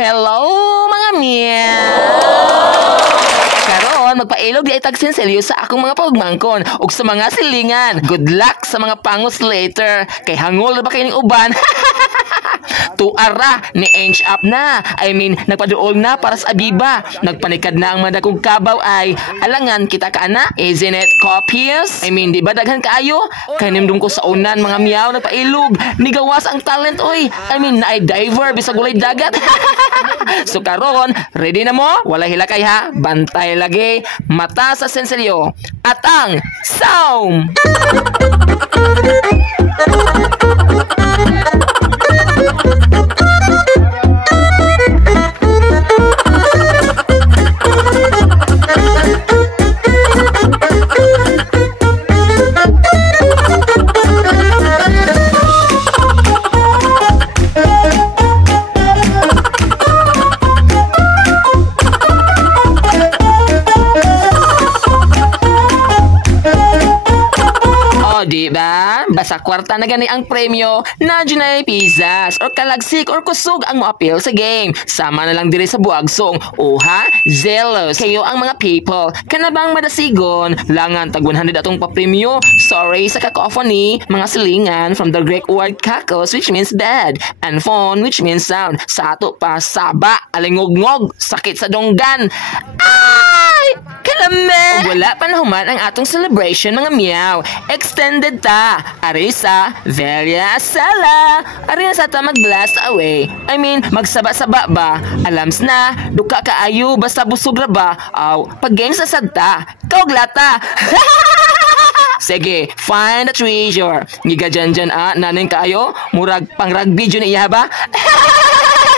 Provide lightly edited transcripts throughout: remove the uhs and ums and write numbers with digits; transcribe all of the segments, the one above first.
Hello mga meow! Karon magpailog di ay tagsinselyo sa akong mga pagmangkon ug sa mga silingan. Good luck sa mga pangos later. Kay hangol na ba kayo ng uban? Tuara ni Ange up na. I mean, nagpaduol na para sa Abiba. Nagpanikad na ang mga dakong kabaw ay alangan kita ka na. Isn't it copious? I mean, di ba daghan kaayo? Kanimdum ko sa unan mga meow nagpailog. Nigawas ang talent oy. I mean, naay diver bisag walay dagat. So karon, ready na mo? Wala hilakay ha. Bantay lagi. Mata sa senselyo. Atang Saum! Diba? Basta kwarta na gani ang premyo na Junay Pizzas or kalagsik or kusog ang mo-appeal sa game. Sama na lang diri sa buagsong. Oha, zealous kayo ang mga people. Kanabang madasigon, langan tag 100 atong papremyo. Sorry sa cacophony, mga silingan from the Greek word kakos which means bad and phone which means sound. Sa ato pa saba, alingog-ngog, sakit sa donggan. Ay! Kalame! Wala pa nahuman ang atong celebration mga meow. Extended ta. Arisa, Velia, Sala. Arina sa ta mag-blast away. I mean, magsaba-saba ba? Alams na, duka kaayo, basta busog ra ba? Aw, pag games sa sadta, kauglata. Sige, find the treasure. Ngiga dyan nanin kaayo? Murag pang rugby dyan iya ba?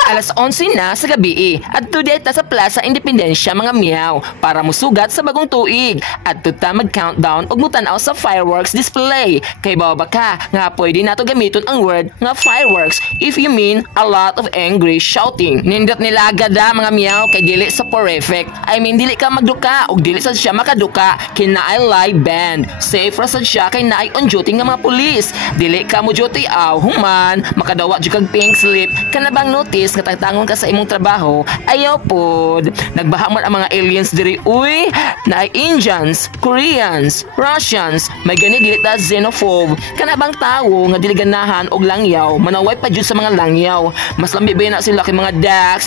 Alas 11 na sa gabi at today ta sa Plaza Independencia mga meow para musugat sa bagong tuig at tuta mag-countdown ug mutanaw sa fireworks display. Kay bawa ka nga pwede nato gamiton ang word nga fireworks if you mean a lot of angry shouting. Nindot nila agada mga meow kay dili sa horrific. I mean dili ka magduka ug dili sad siya makaduka kinaay live band. Safe ra sad siya kay naay on duty nga mga pulis. Dili ka mo duty human makadawa jud kag pink slip kanabang notice nga tagtangon ka sa imong trabaho. Ayaw pod. Nagbahamon ang mga aliens diri uy na ay Indians, Koreans, Russians. May gani dili ta xenophobe. Kanabang tawo nga dili ganahan og langyaw, manaway pa jud sa mga langyaw. Mas lambi ba na sila kay mga ducks.